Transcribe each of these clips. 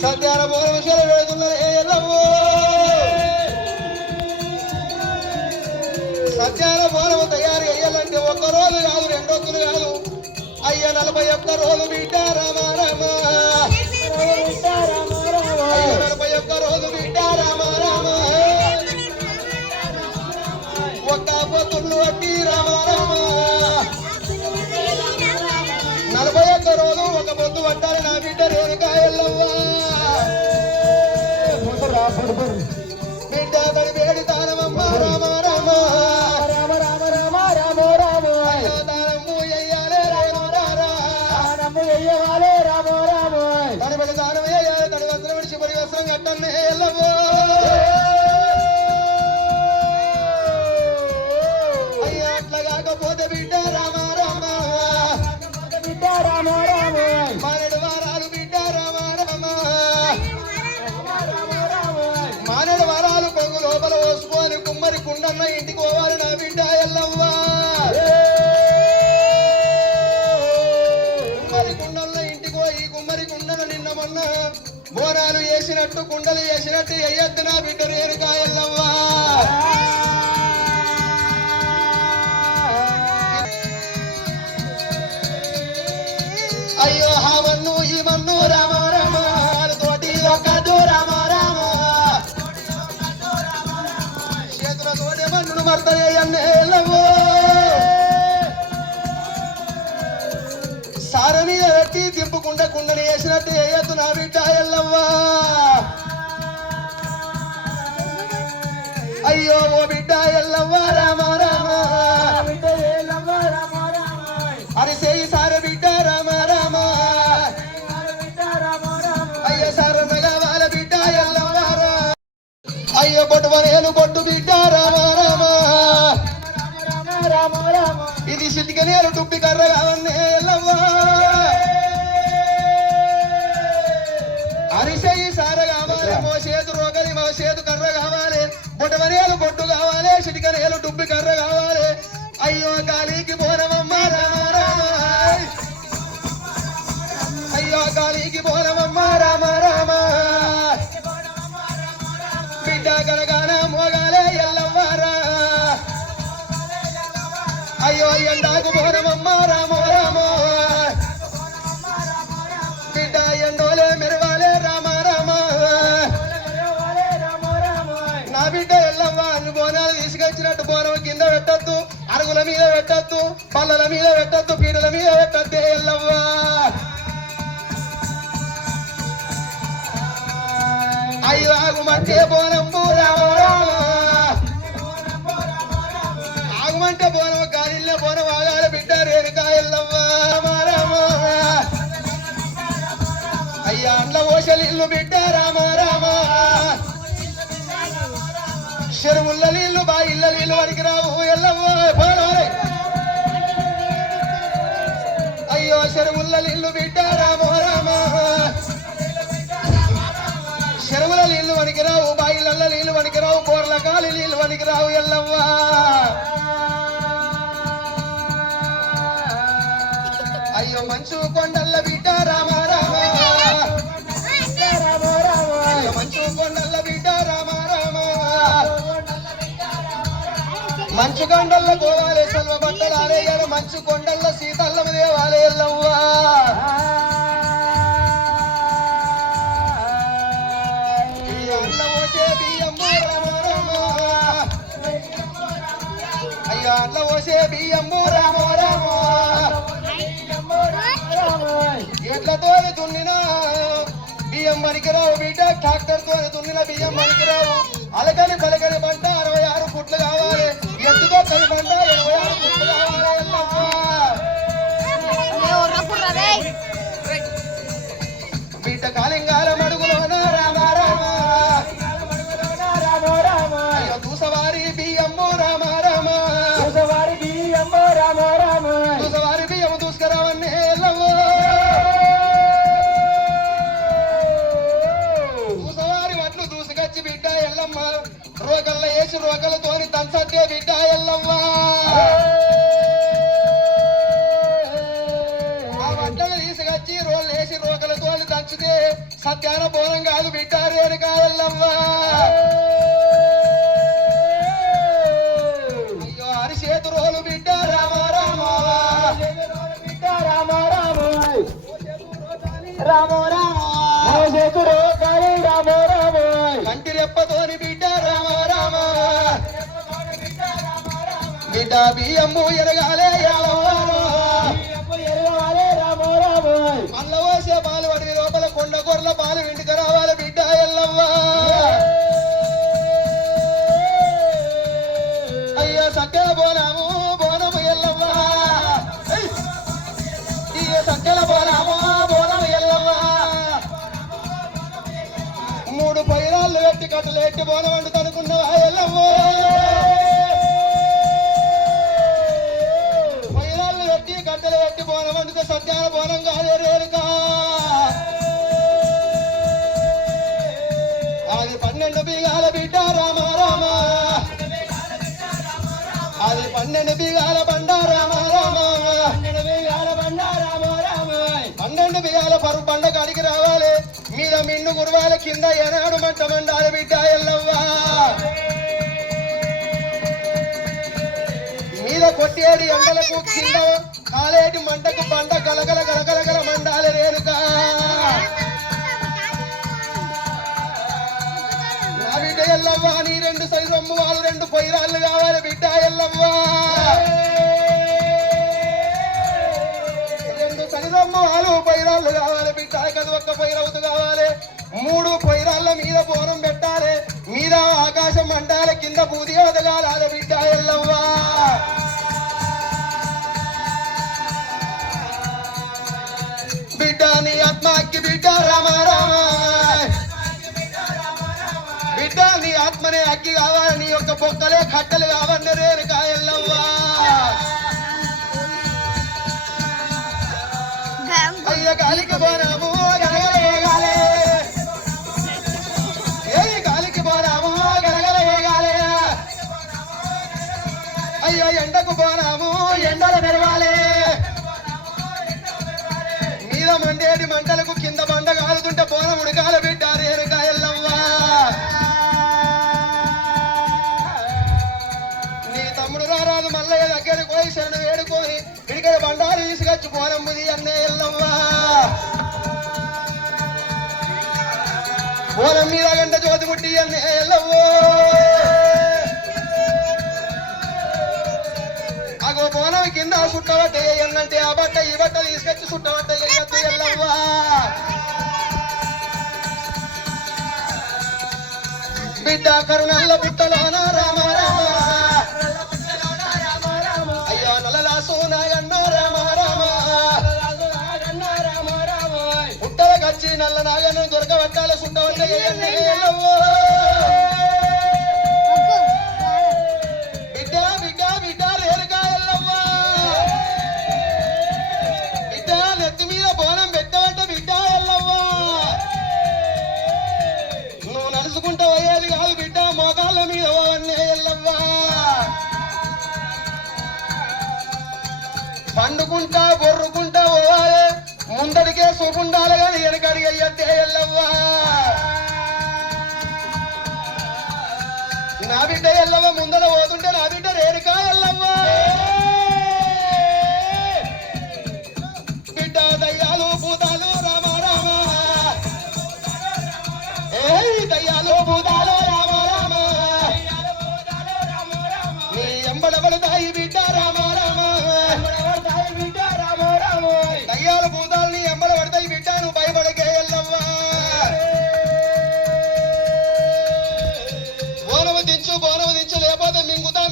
సత్యాన బోరమశల వెళుతున్నదే ఎల్లమ్మో సత్యాన బోరము తయారు అయ్యాలంటే ఒక్కరోజు కాదు రెండొత్తులు కాదు అయ్య 41 రోజు బిడ్డ రామ రామ 41 రోజు బిడ్డ రామ రామ ఒక్క పొత్తులు వట్టి రామ రామ 41 రోజు ఒక పొద్దు పట్టాలి నా బిడ్డ రేణుకా ఎల్లవ్వ బిడ్డ తడి వేడి తానమమ్మ రామ రామ రామ రామ రామ రామ రామ అయ్యో తానమ్ము ఎయ్యాలే రామ తానమ్ము ఎయ్యాలే రామ రామ తడి బడి తానం వేయాలి తడి వస్త్రం విడిచి పడి వస్త్రం కట్టన్నే ఎల్లవ్వో అయ్యా అట్లా కాకపోతే బిడ్డ రామ రామ బిడ్డ రామ రామ మానేడు వారాలు బిడ్డ రామ రామ మానేడు వారాలు పొంగు లోపల పోసుకొని కుమ్మరి కుండన్న ఇంటికి పోవాలి నా బిడ్డ ఎల్లవ్వ కుమ్మరి కుండన్న ఇంటికి పోయి కుమ్మరి కుండను నిన్న మొన్న బోనాలు వేసినట్టు కుండలు వేసినట్టు ఎయ్యద్దు నా బిడ్డ రేణుకా ఎల్లవ్వ అయ్యో హావన్ను ఈ మన్ను రామ రామ తోటి ఒక్కదు రామ రామ చేతుల తోటి మన్నును మర్తయ్యన్నెల్లవో సార మీద పెట్టి దింపుకుండా కుండని వేసినట్టు వేయద్దు నా బిడ్డ ఎల్లవ్వా అయ్యో ఓ బిడ్డ ఎల్లవ్వ రామ రామ అరిసేయి సార బిడ్డ రామ రామ అయ్యో సారన్నగా వాళ్ళ బిడ్డ ఎల్లవారా అయ్యో బొట్టువనేలు బొట్టు బిడ్డ రామ రామ ఇది సిటికనేలు టుప్పి కర్ర కావన్నే ఎల్లవ్వా అరిసేయి సార కావాలి మో చేతు రోగలి మో చేతు కర్ర కావాలి బొట్టువనేలు బొట్టు కావాలి సిటికనేలు టుప్పి కర్ర కావాలి అయ్యో గాలికి బోనమమ్మ రామ అయ్యో గాలికి బోనమమ్మ రామ రామ బిడ్డ గనగాన మోగాలే ఎల్లవ్వారా అయ్యో ఎండాకు బోనమమ్మ రామ రామ బిడ్డ ఎండోలే మెరవాలే రామ రామ నా బిడ్డ ఎల్లవ్వ అన్ని బోనాలు తీసుకొచ్చినట్టు బోనం కింద పెట్టద్దు అరుగుల మీద పెట్టద్దు పల్లల మీద పెట్టద్దు పీటల మీద పెట్టద్దే ఎల్లవ్వ అయ్యో ఆగుమంటే బోనంబు రామ రామ ఆగుమంటే బోనం గాలిలో బోనం ఆగాలి బిడ్డ రేణుకా ఎల్లవ్వ రామ అయ్యా అండ్ల ఓషలు ఇల్లు బిడ్డ రామ రామ చెరువుల్ల నీళ్లు బాయిల్ల నీళ్లు వాడికి రావు ఎల్లవ్వ అయ్యో చెరువుల్ల నీళ్లు బిడ్డ రామ రామ చెరువుల నీళ్లు వనికి రావు బాయిల నీళ్లు వనికి రావు బోర్ల గాలి నీళ్లు వనికి రావు ఎల్లవ్వ అయ్యో మంచు కొండల్ల బిడ్డ రామ రామ అయ్యో మంచు కొండల్ల బిడ్డ రామ రామ మంచు కొండల్ల గోవాలే సెల్వ బట్టలాలే గారు మంచు కొండల్ల సీతల్లము దేవాలే ఎల్లవ్వ అయ్యో అట్లా పోసే బియ్యము రామ రామ ఎట్లతో దున్నినా బియ్యం పనికిరావు బిడ్డ ట్రాక్టర్ తో దున్నిన బియ్యం పనికిరావు అలకని పలకని పంట 66 ఫుట్లు కావాలి ఎత్తుతో కలి పంట 26 ఫుట్లు కావాలి బిడ్డ కాలింగాల మడుగులోన రామ రామ అయ్యో దూసవారి బియ్యము రామ రామ దూసవారి బియ్యము రామ రామ దూసవారి బియ్యము దూసుకురావన్నే ఎల్లవ్వో దూసవారి వడ్లు దూసుకొచ్చి బిడ్డ ఎల్లమ్మ రోగల్లో వేసి రోగలతోని దంచట్టే బిడ్డ ఎల్లవ్వ ఆ వడ్లను తీసుకొచ్చి రోళ్ళు వేసి రోగలతోని దంచితే సత్యాన బోనం కాదు బిడ్డ రేణుకా ఎల్లవ్వా అయ్యో అరిచేతు రోలు బిడ్డ రామ రామ బిడ్డ రామ రామ రామ రామ రామ రామ కంటి రెప్పతోని బిడ్డ రామ రామ బిడ్డ బియ్యము ఎరగాలే మల్ల పోసే పాలు పడి లోపల కొండ కొర్ల పాలు ఇంటికి రావాలి బిడ్డ ఎల్లవ్వా అయ్యా సక్కల బోనాము బోనము ఎల్లవ్వా ఇయ్య సక్కల బోనాము బోనము ఎల్లవ్వా మూడు పైరాళ్ళు ఎట్టి కట్టలు ఎట్టి బోనం వండుతనుకున్నావా ఎల్లవ్వో పైరాళ్ళు ఎట్టి కట్టెలు ఎట్టి బోనం వండితే సత్యాన బోనం కాదే రేణుకా అది 12 బీగాల బిడ్డ రామ రామ అది 12 బీగాల బండ రామ రామ 12 బీగాల పరుపు బండ కాడికి రావాలి మీద మిన్ను గురవాలి కింద ఏనాడు మంట మండాలి బిడ్డ ఎల్లవ్వా మీద కొట్టేడు ఎండలకు కింద కాలేటి మంటకు బండ గలగల గలగల గల మండాలి రేణుకా నా బిడ్డ ఎల్లవ్వా నీ 2 సైరమ్ము వాళ్ళు 2 పొయ్యిరాళ్ళు కావాలి బిడ్డ ఎల్లవ్వా 2 సైరమ్ము వాళ్ళు పొయ్యిరాళ్ళు కావాలి బిడ్డ కదా ఒక్క పొయ్యిరవుతు కావాలి 3 పొయ్యిరాళ్ళ మీద బోనం పెట్టాలి మీద ఆకాశం మండాలి కింద బూది వదగాలి బిడ్డ ఎల్లవ్వా బిడ్డ నీ ఆత్మకి బిడ్డ రామ రామ బిడ్డ నీ ఆత్మనే అగ్గి కావాలి నీ యొక్క బొక్కలే కట్టెలు కావాలి రేణుకా ఎల్లవ్వా అయ్య గాలికి పోనాము గలగలగాలే ఏ గాలికి పోనాము గలగలగాలే అయ్యో ఎండకు పోనాము ఎండలు మెరవాలి మీద మండేటి మంటలకు కింద బండ కాలుతుంటే బోనం ఉడకాల బిడ్డ రేణుకా ఎల్లవ్వా నీ తమ్ముడు రారాదు మల్లయ్య దగ్గరికి పోయి శరణు వేడుకొని ఇడికడ బండారు తీసుకొచ్చి బోనం ముది అన్నే ఎల్లవ్వా బోనం మీద గంట జ్యోతి పుట్టి అన్నే ఎల్లవ్వో అగో బోనం కింద సుట్టబట్ట ఏంటంటే ఆ బట్ట ఈ బట్ట తీసుకొచ్చి సుట్టబట్ట ఎల్లద్దు ఎల్లవ్వా బిడ్డ కరుణల్ల పుట్టలోన రామ రామ అయ్యో నల్లలా సోనాయన్న రామ రామ పుట్టల కచ్చి నల్ల నాగను దొరకబట్టాల సుట్టబట్ట ఎల్లవ్వో బిడ్డ బిడ్డ బిడ్డ రేణుకా ఎల్లవ్వా బిడ్డ నెత్తి మీద బోనం పెట్టవంట బిడ్డ ఎల్లవ్వా నువ్వు నడుచుకుంటూ పోయేది కాదు బిడ్డ మోకాళ్ళ మీద పోవన్నే ఎల్లవ్వా పండుకుంటా బొర్రుకుంటా పోవాలి ముందడికే చూపుండాలి కానీ వెనకడికి అయ్యద్దే ఎల్లవ్వా నా బిడ్డ ఎల్లవ్వ ముందర పోతుంటే నా బిడ్డ రేణుకా ఎల్లవ్వా బిడ్డ దయ్యాలు భూతాలు రామ రామ ఏ దయ్యాలు భూతాలు రామ రామ నీ ఎంబడబడతాయి బిడ్డ రామ రామ దయ్యాలు భూతాలు నీ ఎంబడబడతాయి బిడ్డ నువ్వు భయపడకే ఎల్లవ్వా బోనము దించు లేకపోతే మింగుతా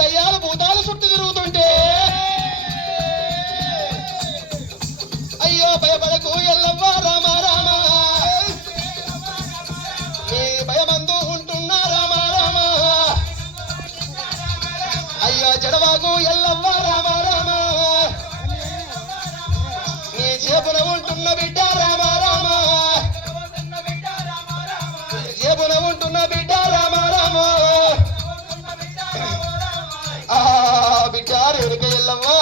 దయ్యాలు భూతాలు చుట్టూ తిరుగుతుంటే అయ్యో భయపడకు ఎల్లవ్వా రామ రామ నీ భయమందు ఉంటున్నా రామ రామ అయ్యో జడవాకు ఎల్లవ్వా రామ రామ నీ చేపున ఉంటున్న బిడ్డ రామ రామ చేపున ఉంటున్న బిడ్డ రామ రామ బిడ్డ రేణుకా ఎల్లవ్వా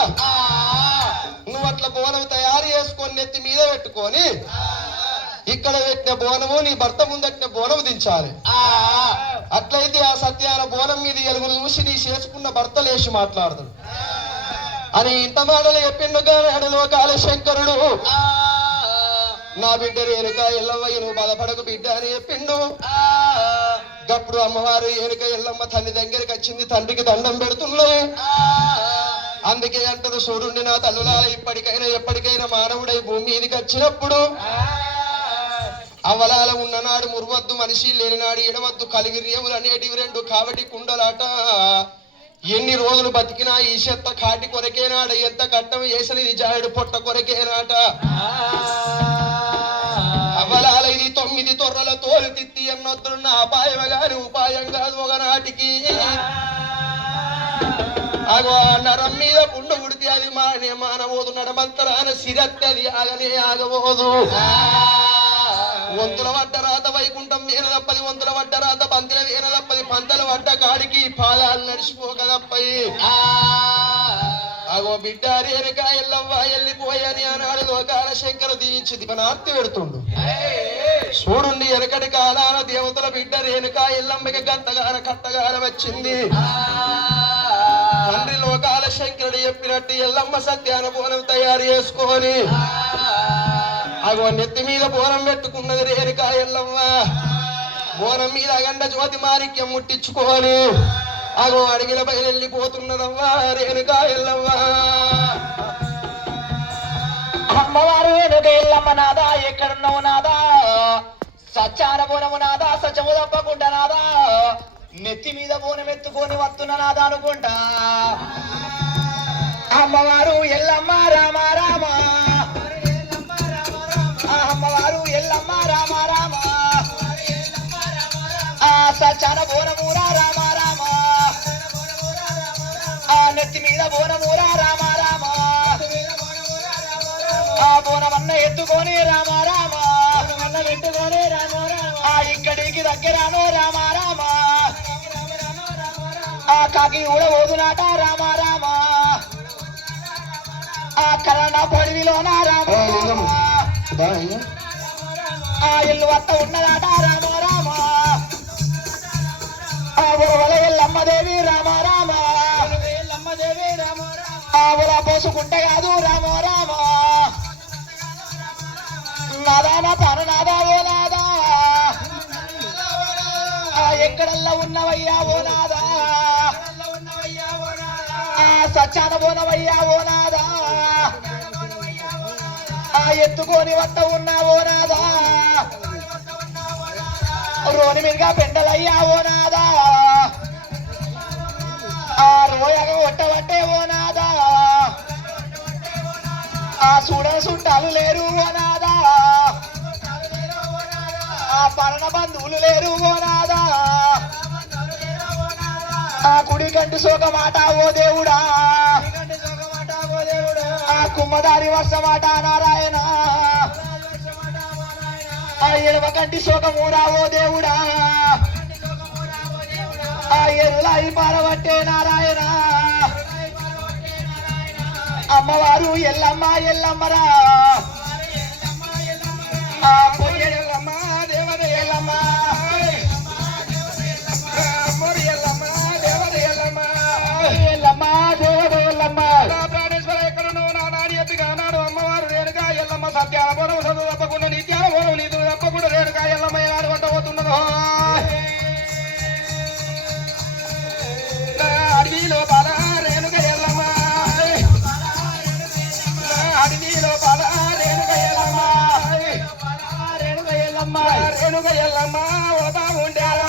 నువ్వు అట్లా బోనం తయారు చేసుకొని నెత్తి మీద పెట్టుకొని ఇక్కడ ఇక్కడ పెట్టిన బోనము నీ భర్త ముందట్టిన బోనము దించాలి. అట్లయితే ఆ సత్యాన బోనం మీద ఎలుగును చూసి నీ చేసుకున్న భర్త లేచి మాట్లాడతాడు అని ఇంత మాటలు చెప్పిండు గానాడు లోకాల శంకరుడు. నా బిడ్డ రేణుక ఎల్లవ్వ నువ్వు బాధపడకు బిడ్డ అని చెప్పిండు. అప్పుడు అమ్మవారు ఏనుక ఎల్లమ్మ తల్లి దగ్గరికి వచ్చింది. తండ్రికి దండం పెడుతున్నది. అందుకే అంటది చూడుండి నా తల్లులాల ఇప్పటికైనా ఎప్పటికైనా మానవుడై భూమి మీదకి వచ్చినప్పుడు అవలాల ఉన్ననాడు మురువద్దు మనిషి లేనినాడు ఎడవద్దు కలిగి రేవులు అనేటివి రెండు కాబట్టి కుండలాట ఎన్ని రోజులు బతికినా ఈ చెత్త కాటి కొరకేనాడు ఎంత కట్టం వేసినది జాయుడు పొట్ట కొరకేనాట అవలాల ఇది 9 తొర్రల తోలు తిత్తి అన్నొద్దున్న అపాయం గాని ఉపాయం కాదు ఒకనాటికి. అగో నరం మీద పుండు ఉడితే అది మానవోదు నడమంతరాన సిరత్తి అది ఆగనే ఆగబోదు. వంతుల వడ్డ రాత వైకుంఠం వేనదప్పది వంతుల వడ్డ రాత పందిల వేనదప్పది పంతల వడ్డ కాడికి పాదాలు నడిచిపోకదప్పయి. అగో బిడ్డ రేణుక ఎల్లవ్వ వెళ్ళిపోయని ఆనాడు లోకాల శంకరు దీవించి దివనార్తి పెడుతుండు. చూడుండి వెనకటి కాలాన దేవతల బిడ్డ రేణుక ఎల్లమ్మకి గంటగాన కట్టగాన వచ్చింది. తండ్రి లోకాల శంకరుడు చెప్పినట్టు ఎల్లమ్మ సత్యాన బోనం తయారు చేసుకొని అగో నెత్తి మీద బోనం పెట్టుకున్నది రేణుక ఎల్లమ్మ. బోనం మీద అగండ జ్యోతి మాణిక్యం ముట్టించుకొని అగో అడవిల పైన వెళ్ళిపోతున్నదవ్వా రేణుక ఎల్లమ్మ. అమ్మవారు రేణుక ఎల్లమ్మ నాదా ఎక్కడున్నావు నాదా సత్యాన బోనము నాదా సత్యము తప్పకుండా నాదా నెత్తి మీద బోనం ఎత్తుకొని వస్తున్న నాదా అనుకుంటా. అమ్మవారు ఎల్లమ్మ రామ రామ అమ్మవారు ఎల్లమ్మ రామ రామ సత్యాన బోనమూరా రామ రామ నెత్తి మీద బోనమూరా రామ రామ బోనమన్న ఎత్తుకొని రామ రామ ఎత్తుకొని రామ ఇక్కడికి దగ్గరాను రామ రామ కాకి ఊడబోదునాట రామ రామ కరణ పడివిలోన రామ ఇల్లు వత్త ఉన్నదాట రామ రామ ఎల్లమ్మదేవి రామ రామ ఎల్లమ్మదేవి రామ రామ పోసుకుంటే కాదు రామ రామ నాదాన తను నాదా ఓ నాదా ఎక్కడల్లా ఉన్నవయ్యా ఓ నాదా సచ్చాన పోనవయ్యా ఓ నాదా ఎత్తుకొని వత్త ఉన్నా ఓ నాదా రోని మీదుగా పెండలయ్యా ఓ నాదా రోయగా కొట్టబట్టే ఓ నాదా చూడని చుట్టాలు లేరు ఓ నాదా పరణ బంధువులు లేరు ఓ నాదా కుడి కంటి శోక మాట ఓ దేవుడా కుమ్మదారి వర్షమాట నారాయణ ఎడవ కంటి శోకమూరా ఓ దేవుడా ఎరులాయి పారబట్టే నారాయణ అమ్మవారు ఎల్లమ్మ ఎల్లమ్మరా ఎల్లమ్మ దేవత ఎల్లమ్మ ఎల్లమ్మ దేవత ఎల్లమ్మ ఎల్లమ్మ దేవత ఎల్లమ్మ ప్రాణేశ్వర ఎక్కడున్నావు నా నాని ఎప్పిగా నాడు అమ్మవారు రేణుక ఎల్లమ్మ సత్యాల బోనం చదువు తప్పకుండా నిత్యాల బోనం నీదు తప్పకుండా రేణుక ఎల్లమ్మ ఏనాడు వంట పోతున్నదో అడవిలో బాల రేణుక ఎల్లమ్మ అడవిలో బాల రేణుక ఎల్లమ్మ రేణుక ఎల్లమ్మ రేణుక ఎల్లమ్మ ఓతా ఉండేరా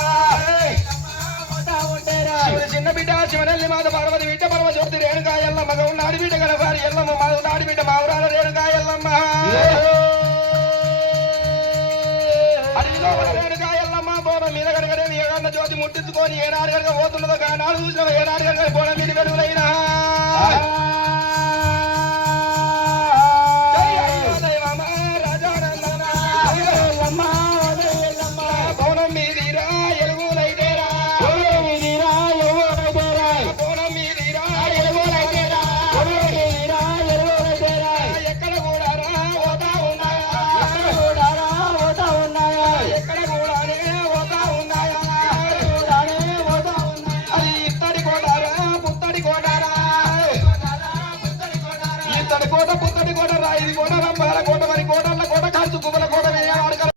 చిన్న బిడ్డ శివనల్లి మాత పార్వతి బిడ్డ పరమ జ్యోతి రేణుక ఎల్లమ్మ నాడి బిడ్డ గడపారి ఎల్లమ్మ మా నాడి బిడ్డ మావురాల రేణుక ఎల్లమ్మ అడవిలో రేణుక ఎల్లమ్మ బోనం మీద కనుకనే ఏడన్న జ్యోతి ముట్టించుకొని ఏనాడు కనుక పోతున్నదో నాడు చూసిన ఏనాడు కనుక బోనం మీద వెలుగులైనా